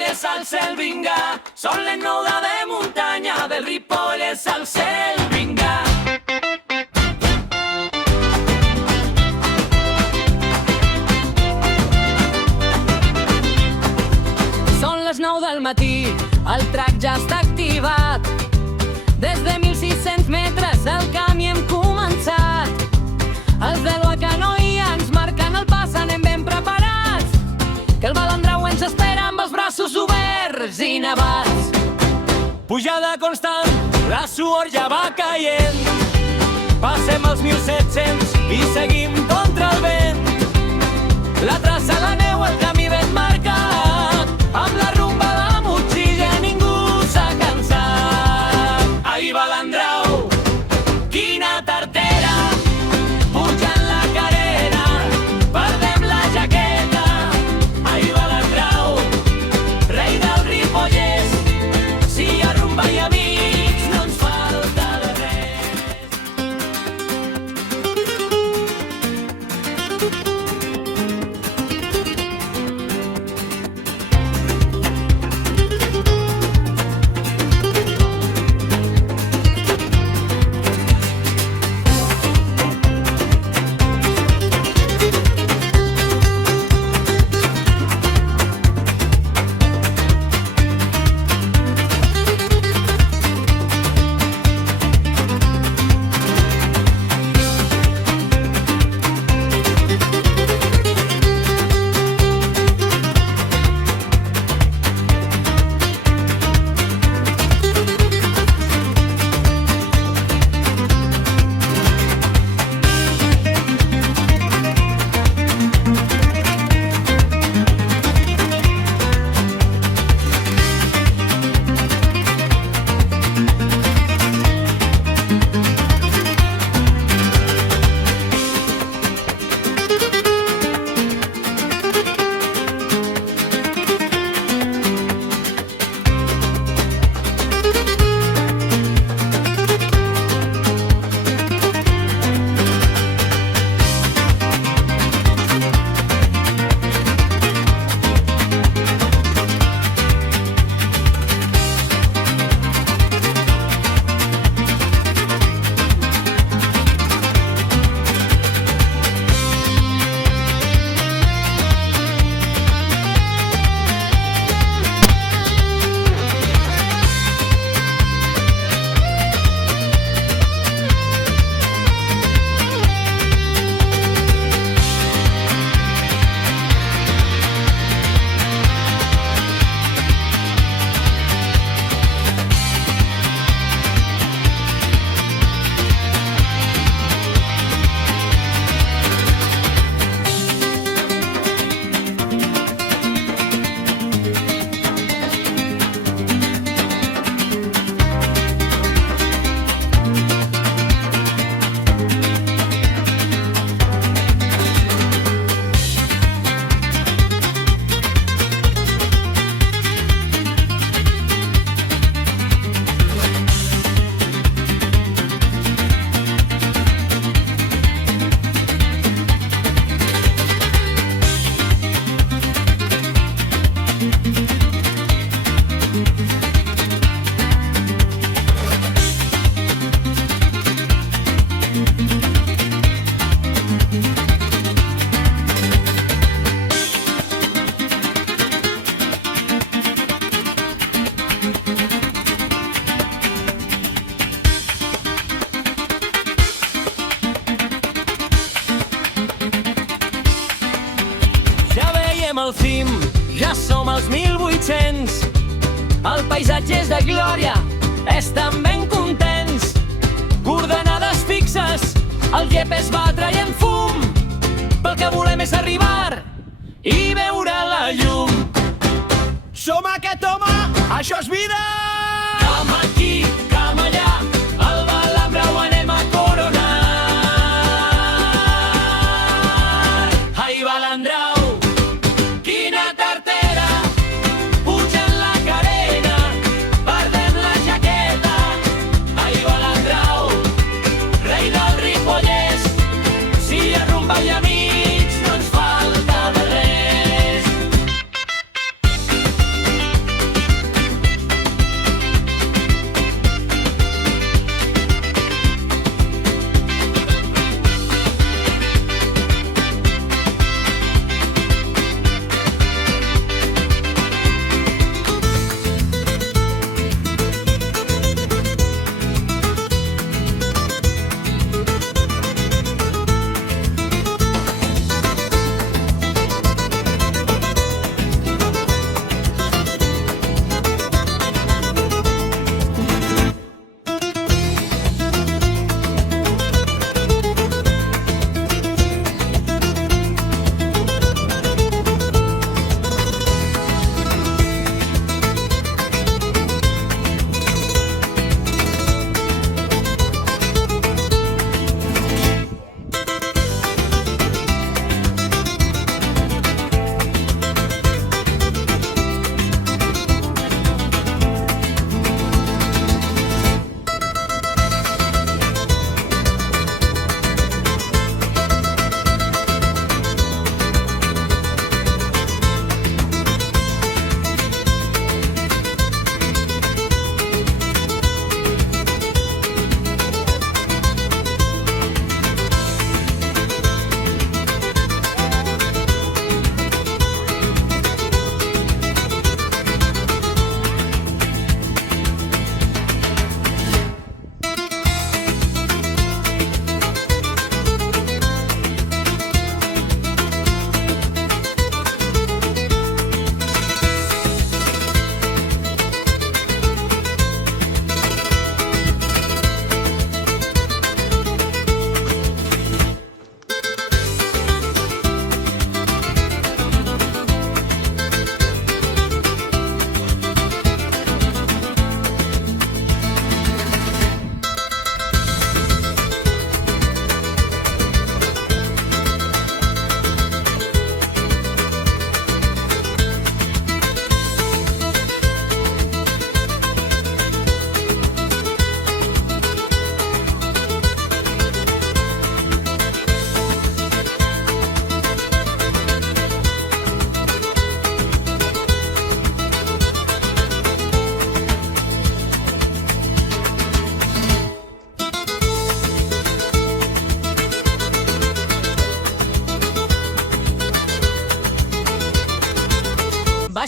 Ripollès al cel, vinga. Són les 9 de muntanya, del Ripollès al cel, vinga. Són les 9 del matí, el track ja està activat. Des de 1.600 metres el camí hem començat. Els de l'Oacanoi ens marquen el pas, anem ben preparats, que el Balandrau ens espera amb els braços oberts i nevats. Pujada constant, la suor ja va caient. Passem els 1.700 i seguim contra el vent. La traça, la neu, el camí ben marcat, amb la rumba de motxilla ningú s'ha cansat. Ai, Balandrau, quina tartera, pujant la carena, perdem la jaqueta. Ai, Balandrau, rei del Ripollès, si hi ha rumba i amics no ens falta de res. Al cim, ja som als 1.800. El paisatge és de glòria, estem ben contents. Coordenades fixes, el GPS va traient fum. Pel que volem és arribar i veure la llum. Som aquest home, això és vida! Cam aquí, cam allà, el Balandrau anem a coronar. Ai, Balandrau, i amics no ens falta de res.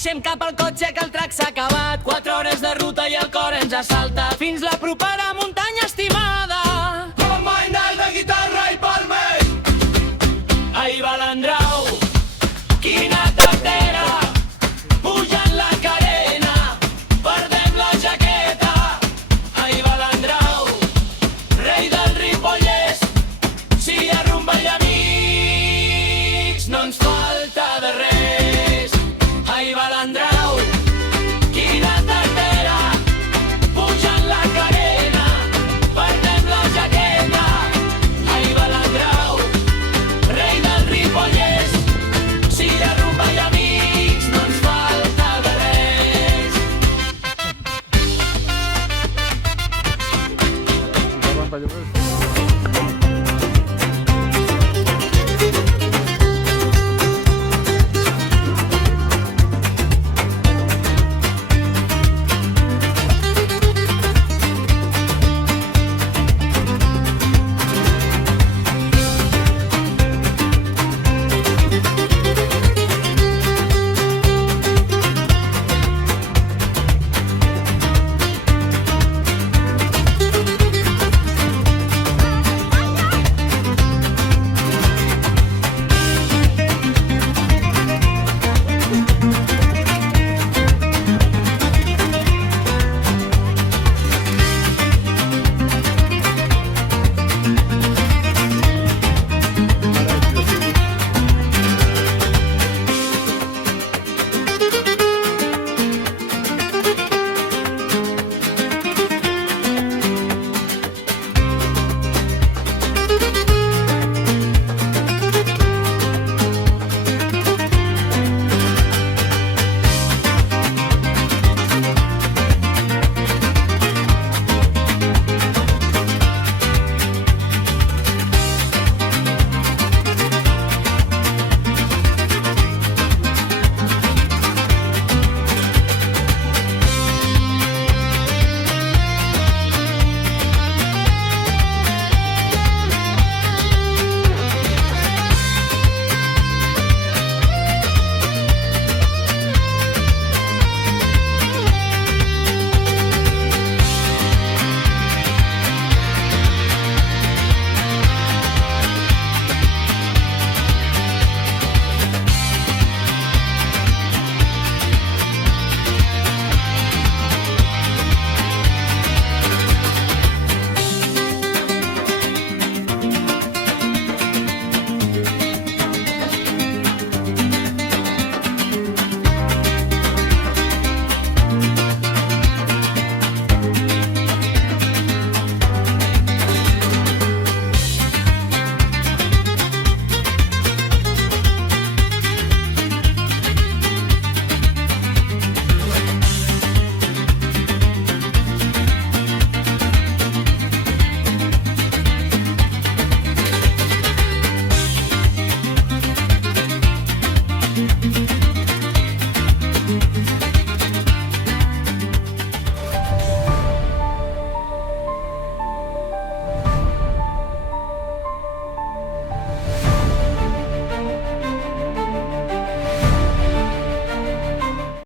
baixem cap al cotxe que el trac s'ha acabat. 4 hores de ruta i el cor ens assalta. Fins la propera